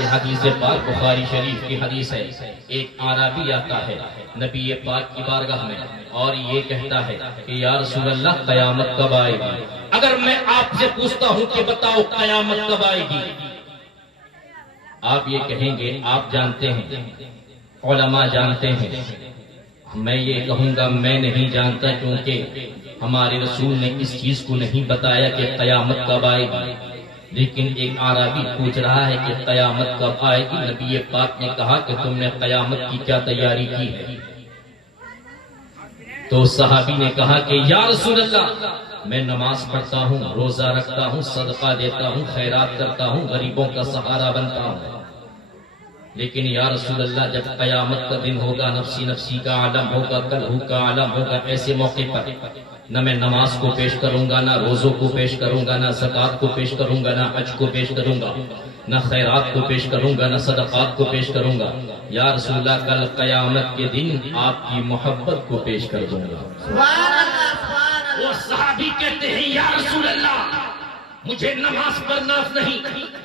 یہ حدیث پاک بخاری شریف کی حدیث ہے. ایک اعرابی آتا ہے نبی پاک کی بارگاہ میں اور یہ کہتا ہے کہ یا رسول اللہ قیامت کب آئے گی؟ اگر میں آپ سے پوچھتا ہوں کہ بتاؤ قیامت کب آئے گی، آپ یہ کہیں گے آپ جانتے ہیں، علماء جانتے ہیں. میں یہ کہوں گا میں نہیں جانتا، کیونکہ ہمارے رسول نے اس چیز کو نہیں بتایا کہ قیامت کب آئے گی. لیکن ایک اعرابی پوچھ رہا ہے کہ قیامت کب آئے گی. نبی پاک نے کہا کہ تم نے قیامت کی کیا تیاری کی ہے؟ تو صحابی نے کہا کہ یا رسول اللہ میں نماز پڑھتا ہوں، روزہ رکھتا ہوں، صدقہ دیتا ہوں، خیرات کرتا ہوں، غریبوں کا سہارا بنتا ہوں. لیکن یا رسول اللہ جب قیامت کا دن ہوگا، نفسی نفسی کا عالم ہوگا، کلہو کا عالم ہوگا، ایسے موقع پر نہ میں نماز کو پیش کروں گا، نہ روزوں کو پیش کروں گا، نہ زکوٰۃ کو پیش کروں گا، نہ حج کو پیش کروں گا، نہ خیرات کو پیش کروں گا، نہ صدقات کو پیش کروں گا. یا رسول اللہ کل قیامت کے دن آپ کی محبت کو پیش کر دوں گا. وہ صحابی کہتے ہیں یا رسول اللہ مجھے نماز پر ناز نہیں،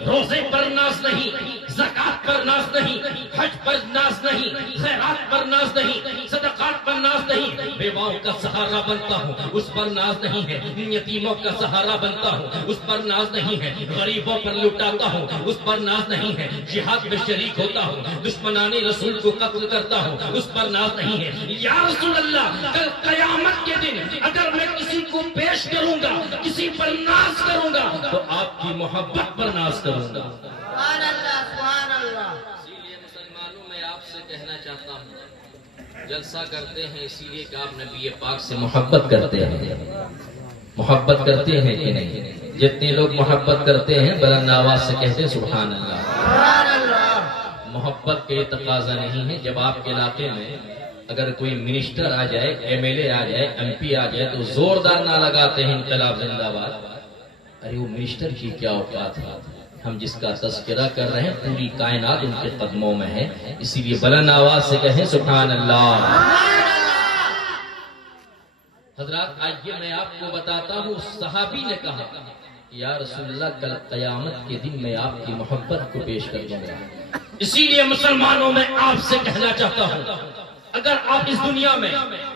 روزے پر ناز نہیں، زکوٰۃ پر ناز نہیں، حج پر ناز نہیں، خیرات پر ناز نہیں، صدقات پر ناز نہیں. بیواؤں کا سہارا بنتا ہوں اس پر ناز نہیں ہے، یتیموں کا سہارا بنتا ہوں اس پر ناز نہیں ہے، غریبوں پر لٹاتا ہوں اس پر ناز نہیں ہے، جہاد میں شریک ہوتا ہوں، دشمنان رسول کو قتل کرتا ہوں اس پر ناز نہیں ہے. یا رسول اللہ کل قیامت کے دن اگر میں کسی کو پیش کروں گا، کسی پر ناز کروں گا تو آپ کی محبت پر ناز کروں گا. سبحان اللہ، سبحان اللہ. اسی لیے مسلمانوں میں آپ سے کہنا چاہتا ہوں، جلسہ کرتے ہیں اسی لیے کہ آپ نبی پاک سے محبت کرتے ہیں. محبت کرتے ہیں کہ نہیں؟ جتنے لوگ محبت کرتے ہیں بلند آواز سے کہتے ہیں سبحان اللہ. سبحان اللہ. محبت کے تقاضا نہیں ہے. جب آپ کے علاقے میں اگر کوئی منسٹر آ جائے، ایم ایل اے آ جائے، ایم پی آ جائے تو زوردار نہ لگاتے ہیں انقلاب زندہ باد. ارے وہ منسٹر کی کیا اوقات ہے؟ ہم جس کا تذکرہ کر رہے ہیں پوری کائنات ان کے قدموں میں ہے. اسی لیے بلند آواز سے کہیں سبحان اللہ. حضرات آئیے میں آپ کو بتاتا ہوں، صحابی نے کہا یا رسول اللہ کل قیامت کے دن میں آپ کی محبت کو پیش کر دوں گا. اسی لیے مسلمانوں میں آپ سے کہنا چاہتا ہوں، اگر آپ اس دنیا میں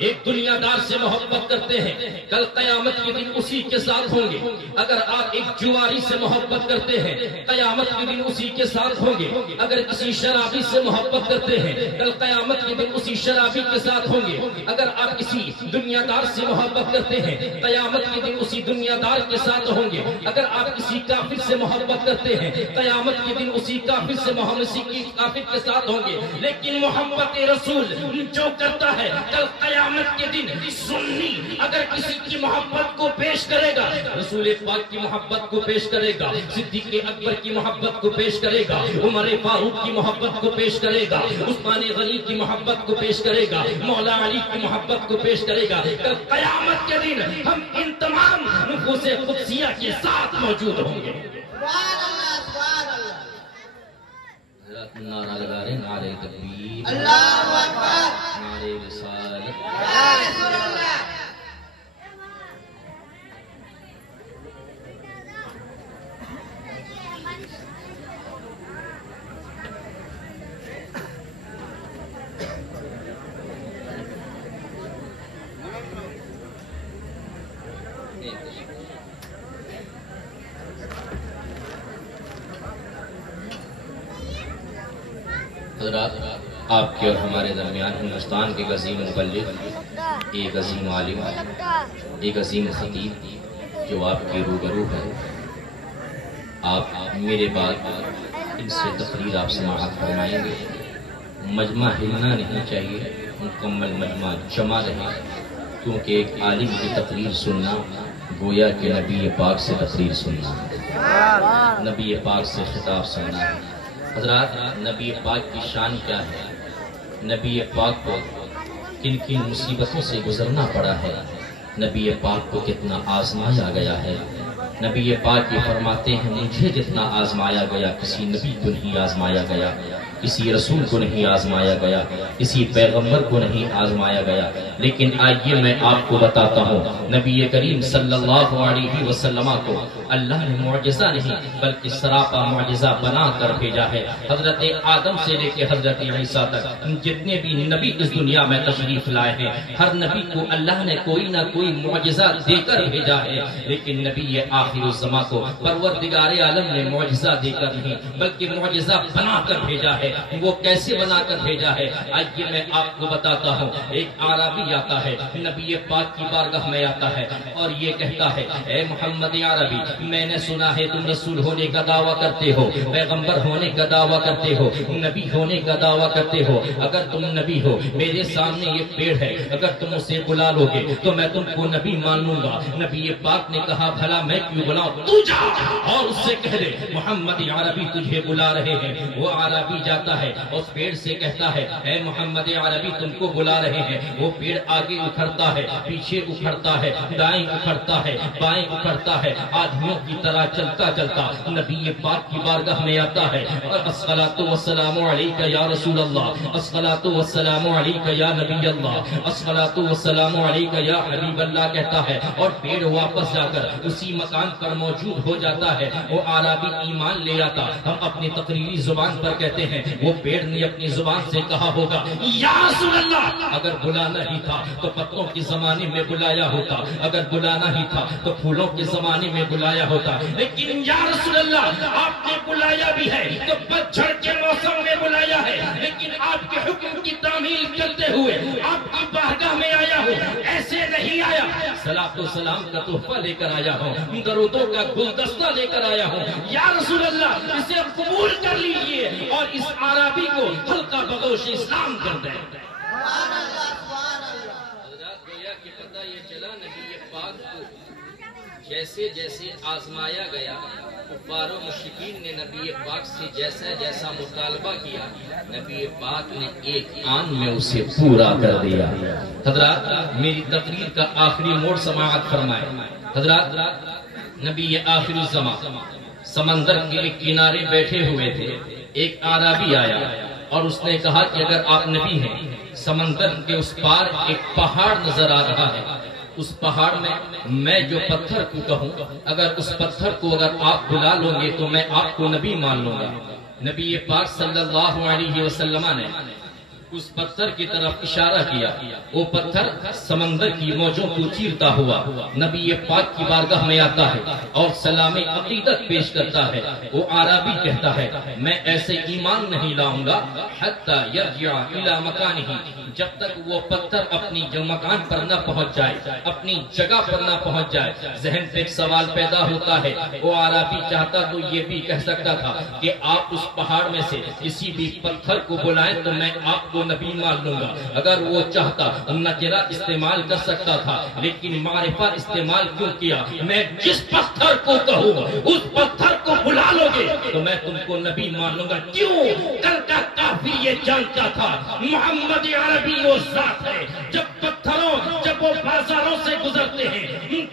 ایک دنیا دار سے محبت کرتے ہیں کل قیامت کے دن اسی کے ساتھ ہوں گے. اگر آپ ایک جواری سے محبت کرتے ہیں قیامت کے دن اسی کے ساتھ ہوں گے. اگر کسی شرابی سے محبت کرتے ہیں کل قیامت کے دن اسی شرابی کے ساتھ ہوں گے. اگر آپ کسی دنیا دار سے محبت کرتے ہیں قیامت کے دن اسی دنیا دار کے ساتھ ہوں گے. اگر آپ کسی کافر سے محبت کرتے ہیں قیامت کے دن اسی کافر سے کافر کے ساتھ ہوں گے. لیکن محبت رسول جو کرتا ہے کل قیامت کے دن سنی اگر کسی کی محبت کو پیش کرے گا، رسول پاک کی محبت کو پیش کرے گا، صدیق اکبر کی محبت کو پیش کرے گا، عمر فاروق کی محبت کو پیش کرے گا، عثمان غنی کی محبت کو پیش کرے گا، مولا علی کی محبت کو پیش کرے گا. کل قیامت کے دن ہم ان تمام نفوس قدسیہ کے ساتھ موجود ہوں گے. سبحان اللہ، سبحان اللہ. نعرہ لگا رہے ہیں، نعرہ تکبیر، اللہ اکبر، نعرہ رسالت. یا رسول اللہ. حضرات آپ کے اور ہمارے درمیان ہندوستان کے عظیم مبلغ، ایک عظیم عالم، ایک عظیم خطیب جو آپ کے روبرو ہے. آپ میرے بعد ان سے تقریر آپ سماعت فرمائیں گے. مجمع ہلنا نہیں چاہیے، مکمل مجمع جمع رہے. کیونکہ ایک عالم کی تقریر سننا گویا کہ نبی پاک سے تقریر سننا ہے، نبی پاک سے خطاب سننا ہے۔ حضرات، نبی پاک کی شان کیا ہے؟ نبی پاک کو کن کن مصیبتوں سے گزرنا پڑا ہے، نبی پاک کو کتنا آزمایا گیا ہے۔ نبی پاک یہ فرماتے ہیں مجھے جتنا آزمایا گیا کسی نبی کو نہیں آزمایا گیا، کسی رسول کو نہیں آزمایا گیا، کسی پیغمبر کو نہیں آزمایا گیا۔ لیکن آئیے میں آپ کو بتاتا ہوں، نبی کریم صلی اللہ علیہ وسلم کو اللہ نے معجزہ نہیں بلکہ سراپا معجزہ بنا کر بھیجا ہے۔ حضرت آدم سے لے کے حضرت عیسیٰ تک جتنے بھی نبی اس دنیا میں تشریف لائے ہیں، ہر نبی کو اللہ نے کوئی نہ کوئی معجزہ دے کر بھیجا ہے، لیکن نبی آخر الزمان کو پروردگار عالم نے معجزہ دے کر نہیں بلکہ معجزہ بنا کر بھیجا ہے۔ وہ کیسے بنا کر بھیجا ہے آئیے میں آپ کو بتاتا ہوں۔ ایک عربی آتا ہے، نبی پاک کی بارگاہ میں آتا ہے اور یہ کہتا ہے اے محمد عربی، میں نے سنا ہے تم رسول ہونے کا دعویٰ کرتے ہو، پیغمبر ہونے کا دعویٰ کرتے ہو، نبی ہونے کا دعویٰ کرتے ہو۔ اگر تم نبی ہو، میرے سامنے یہ پیڑ ہے، اگر تم اسے بلا لو گے تو میں تم کو نبی مان لوں گا۔ نبی پاک نے کہا بھلا میں کیوں بلاؤں، تو جا اور اس سے کہہ دے محمد عربی تجھے بلا رہے ہیں۔ وہ عربی جاتا ہے اس پیڑ سے کہتا ہے اے محمد عربی تم کو بلا رہے ہیں۔ وہ پیڑ آگے اکھڑتا ہے، پیچھے اکھڑتا ہے، دائیں اکھڑتا ہے، بائیں اکھڑتا ہے، آدمیوں کی طرح چلتا چلتا نبی پاک کی بارگاہ میں آتا ہے اور الصلاۃ والسلام علیک یا رسول اللہ، الصلاۃ والسلام علیک یا نبی اللہ، الصلاۃ والسلام علیک یا حبیب اللہ کہتا ہے اور پیڑ واپس جا کر اسی مکان پر موجود ہو جاتا ہے۔ وہ عربی ایمان لے آتا، ہم اپنی تقریری زبان پر کہتے ہیں وہ پیڑ نے اپنی زبان سے کہا ہوگا یا رسول اللہ، اگر بلانا ہی تھا تو پتوں کے زمانے میں بلایا ہوتا، اگر بلانا ہی تھا تو پھولوں کے زمانے میں بلایا ہوتا، لیکن یا رسول اللہ آپ نے بلایا بھی ہے تو پتجھڑ کے موسم میں بلایا ہے، لیکن آپ کے حکم کی تعمیل کرتے ہوئے آپ کی بارگاہ میں آیا ہوں، ایسے نہیں آیا، صلاۃ و سلام کا تحفہ لے کر آیا ہوں، درودوں کا گلدستہ لے کر آیا ہوں، یا رسول اللہ اسے قبول کر لیجئے اور اس عربی کو حلقہ بغوش اسلام کر دیں۔ سبحان اللہ سبحان اللہ۔ حضرات گویا کہ پتہ یہ چلا نبی پاک کو جیسے جیسے آزمایا گیا، کفار و مشرکین نے نبی پاک سے جیسا جیسا مطالبہ کیا، نبی پاک نے ایک آن میں اسے پورا کر دیا۔ حضرات میری تقریر کا آخری موڑ سماعت فرمائے۔ حضرات نبی آخر الزمان سمندر کے ایک کنارے بیٹھے ہوئے تھے، ایک عربی آیا اور اس نے کہا کہ اگر آپ نبی ہیں، سمندر کے اس پار ایک پہاڑ نظر آ رہا ہے، اس پہاڑ میں جو پتھر کو کہوں اگر اس پتھر کو اگر آپ بلا لو گے تو میں آپ کو نبی مان لوں گا۔ نبی پاک صلی اللہ علیہ وسلم نے اس پتھر کی طرف اشارہ کیا، وہ پتھر سمندر کی موجوں کو چیرتا ہوا نبی پاک کی بارگاہ میں آتا ہے اور سلام عقیدت پیش کرتا ہے۔ وہ عربی کہتا ہے میں ایسے ایمان نہیں لاؤں گا حتی یرجع الی مکانہ، جب تک وہ پتھر اپنی جو مکان پر نہ پہنچ جائے، اپنی جگہ پر نہ پہنچ جائے۔ ذہن پہ ایک سوال پیدا ہوتا ہے، وہ عربی چاہتا تو یہ بھی کہہ سکتا تھا کہ آپ اس پہاڑ میں سے کسی بھی پتھر کو بلائیں تو میں آپ کو نبی مان لوں گا۔ اگر وہ چاہتا نکرہ استعمال کر سکتا تھا، لیکن معرفہ استعمال کیوں کیا؟ میں جس پتھر کو کہوں اس پتھر کو بلا لو گے تو میں تم کو نبی مان لوں گا۔ کیوں؟ کل کا کافر یہ جانتا تھا محمد عربی وہ ذات ہے، جب وہ بازاروں سے گزرتے ہیں،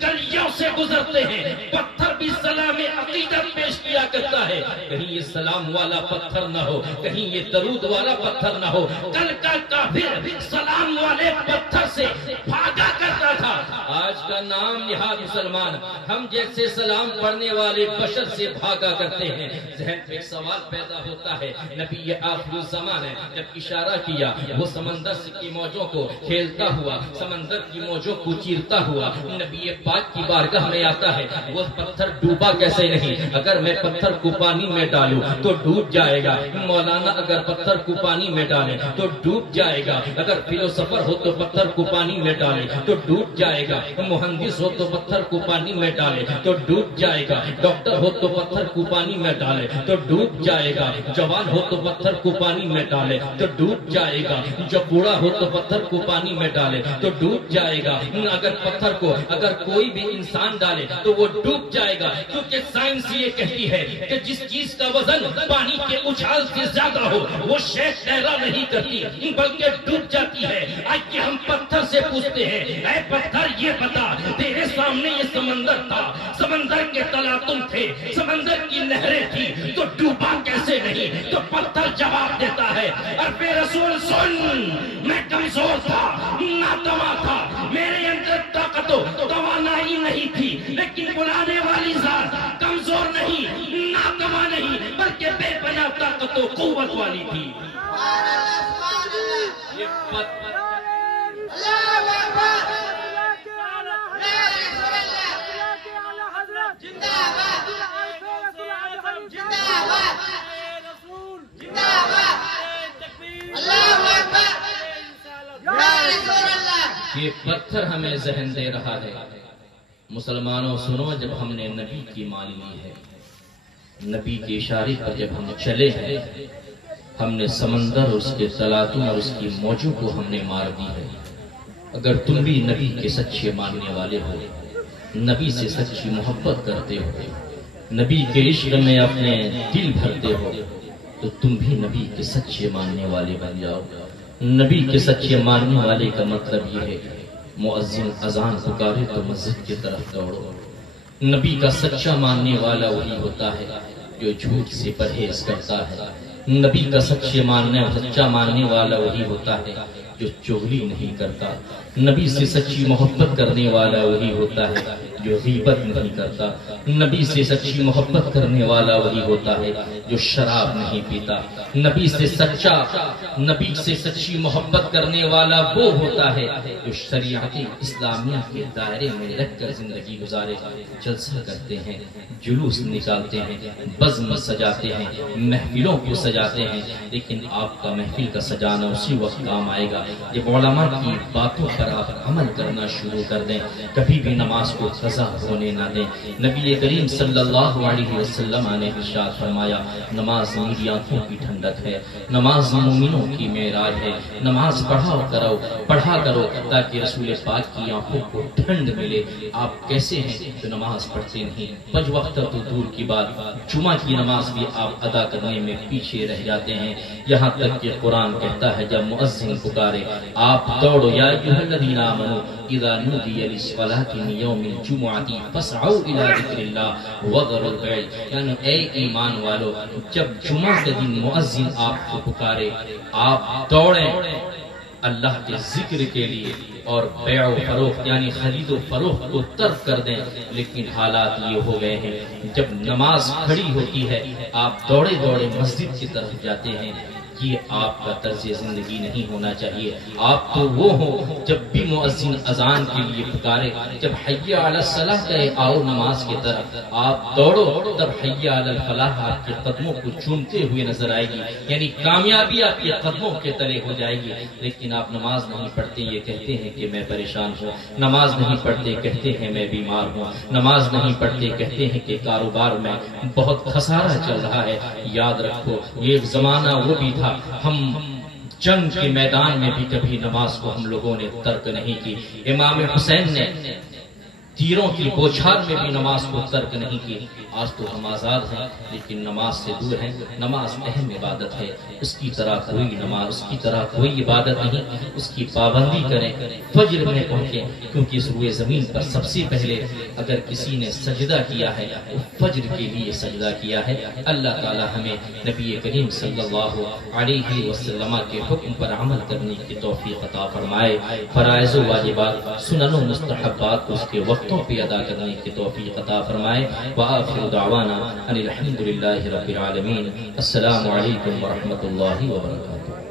گلیوں سے گزرتے ہیں، پتھر بھی سلام عقیدت پیش کیا کرتا ہے، کہیں یہ سلام والا پتھر نہ ہو، کہیں یہ درود والا پتھر نہ ہو۔ کل کا کافر سلام والے پتھر سے بھاگا کرتا تھا، آج کا نام نہاد مسلمان ہم جیسے سلام پڑھنے والے بشر سے بھاگا کرتے ہیں۔ ذہن پہ ایک سوال پیدا ہوتا ہے، نبی آخر الزمان ہے جب اشارہ کیا، وہ سمندر کی موجوں کو کھیلتا ہوا، سمندر کی موجوں کو چیرتا ہوا نبی پاک کی بارگاہ میں آتا ہے۔ وہ پتھر ڈوبا کیسے نہیں؟ اگر میں پتھر کو پانی میں ڈالوں تو ڈوب جائے گا، مولانا اگر پتھر کو پانی میں ڈالے تو ڈوب جائے گا، اگر فلسفر ہو تو پتھر کو پانی میں ڈالے تو ڈوب جائے گا، مہندس ہو تو پتھر کو پانی میں ڈالے تو ڈوب جائے گا، ڈاکٹر ہو تو پتھر کو پانی میں ڈالے تو ڈوب جائے گا، جوان ہو تو پتھر کو پانی میں ڈالے تو ڈوب جائے گا، جو بوڑھا ہو تو پتھر کو پانی میں ڈالے تو ڈوب جائے گا۔ اگر پتھر کو اگر کوئی بھی انسان ڈالے تو وہ ڈوب جائے گا، کیونکہ سائنس یہ کہتی ہے کہ جس چیز کا وزن پانی کے اچھال سے زیادہ ہو وہ شے تیرا نہیں کرتی بلکہ ڈوب جاتی ہے۔ آج کہ ہم پتھر سے پوچھتے ہیں، اے پتھر یہ بتا، تیرے سامنے یہ سمندر تھا، سمندر کے تلا تم تھے، سمندر کی نہریں تھی، تو ڈوبا کیسے نہیں؟ تو پتھر جواب دیتا ہے، عرب رسول سن، میں کمزور تھا، ناتواں تھا، میرے اندر طاقت و توانائی نہیں تھی، لیکن بلانے والی ذات کمزور نہیں، ناتواں نہیں، بلکہ بے پناہ طاقت و قوت والی تھی۔ یہ یہ پتھر ہمیں ذہن دے رہا ہے، مسلمانوں سنو، جب ہم نے نبی کی مان لی ہے، نبی کے اشارے پر جب ہم چلے ہیں، ہم نے سمندر، اس کے تلاتوں اور اس کی موجوں کو ہم نے مار دی ہے۔ اگر تم بھی نبی کے سچے ماننے والے ہو، نبی سے سچی محبت کرتے ہو، نبی کے عشق میں اپنے دل بھرتے ہو، تو تم بھی نبی کے سچے ماننے والے بن جاؤ۔ نبی کے سچے ماننے والے کا مطلب یہ ہے، مؤذن اذان پکارے تو مسجد کی طرف دوڑو۔ نبی کا سچا ماننے والا وہی ہوتا ہے جو جھوٹ سے پرہیز کرتا ہے۔ نبی کا سچا ماننے والا وہی ہوتا ہے جو چغلی نہیں کرتا۔ نبی سے سچی محبت کرنے والا وہی ہوتا ہے جو غیبت نہیں کرتا۔ نبی سے سچی محبت کرنے والا وہی ہوتا ہے جو شراب نہیں پیتا۔ نبی سے سچی محبت کرنے والا وہ ہوتا ہے جو شریعت اسلامیہ کے دائرے میں رہ کر زندگی گزارے، جلسہ کرتے ہیں، جلوس نکالتے ہیں، بزم سجاتے ہیں، محفلوں کو سجاتے ہیں، لیکن آپ کا محفل کا سجانا اسی وقت کام آئے گا جب علماء کی باتوں پر آپ عمل کرنا شروع کر دیں۔ کبھی بھی نماز کو قضا ہونے نہ دیں۔ نبی کریم صلی اللہ علیہ وسلم نے ارشاد فرمایا، نماز میری آنکھوں کی ٹھنڈک ہے، نماز مومنوں کی معراج ہے۔ نماز پڑھا کرو تاکہ رسول پاک کی آنکھوں کو ٹھنڈ ملے۔ آپ کیسے ہیں تو نماز پڑھتے نہیں، 5 وقت تو دور کی بات، جمعہ کی نماز بھی آپ ادا کرنے میں پیچھے رہ جاتے ہیں۔ یہاں تک کہ قرآن کہتا ہے جب مؤذن پکارے آپ دوڑو، یا ایھا الذین آمنوا اذا نودی للصلاۃ من یوم الجمعۃ فاسعوا الی ذکر اللہ وذروا البیع، یعنی اے ایمان والو، جب جمعہ کے دن مؤذن آپ کو پکارے آپ دوڑیں اللہ کے ذکر کے لیے، اور بیع و فروخت یعنی خرید و فروخت کو ترک کر دیں۔ لیکن حالات یہ ہو گئے ہیں، جب نماز کھڑی ہوتی ہے آپ دوڑے دوڑے مسجد کی طرف جاتے ہیں۔ یہ آپ کا طرز زندگی نہیں ہونا چاہیے۔ آپ تو وہ ہوں جب بھی مؤذن اذان کے لیے پکارے، جب حی علی الصلاۃ کہے آؤ نماز کی طرف، آپ دوڑو، تب حی علی الفلاح آپ کے قدموں کو چومتے ہوئے نظر آئے گی، یعنی کامیابی آپ کے قدموں کے تلے ہو جائے گی۔ لیکن آپ نماز نہیں پڑھتے، یہ کہتے ہیں کہ میں پریشان ہوں، نماز نہیں پڑھتے کہتے ہیں میں بیمار ہوں، نماز نہیں پڑھتے کہتے ہیں کہ کاروبار میں بہت خسارہ چل رہا ہے۔ یاد رکھو یہ ایک زمانہ وہ بھی تھا، ہم جنگ کے میدان میں بھی کبھی نماز کو ہم لوگوں نے ترک نہیں کی۔ امام حسین نے تیروں کی بوچھار میں بھی نماز کو ترک نہیں کی۔ آج تو ہم آزاد ہیں لیکن نماز سے دور ہیں۔ نماز اہم عبادت ہے، اس کی طرح کوئی عبادت نہیں، اس کی پابندی کریں، فجر میں پہنچیں، کیونکہ اس روئے زمین پر سب سے پہلے اگر کسی نے سجدہ کیا ہے وہ فجر کے لیے سجدہ کیا ہے۔ اللہ تعالی ہمیں نبی کریم صلی اللہ علیہ وسلم کے حکم پر عمل کرنے کی توفیق عطا فرمائے، فرائض و واجبات، سنن و مستحبات کو اس کے وقتوں پہ ادا کرنے کی توفیق عطا فرمائے۔ وآخر دعوانا ان الحمد للہ رب العالمین۔ السلام علیکم ورحمۃ اللہ وبرکاتہ۔